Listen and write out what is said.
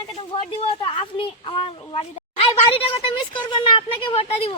আপনাকে তো ভোট দিব তো আপনি আমার বাড়িটা আর বাড়িটা কথা মিস করবেন না আপনাকে ভোটটা দিব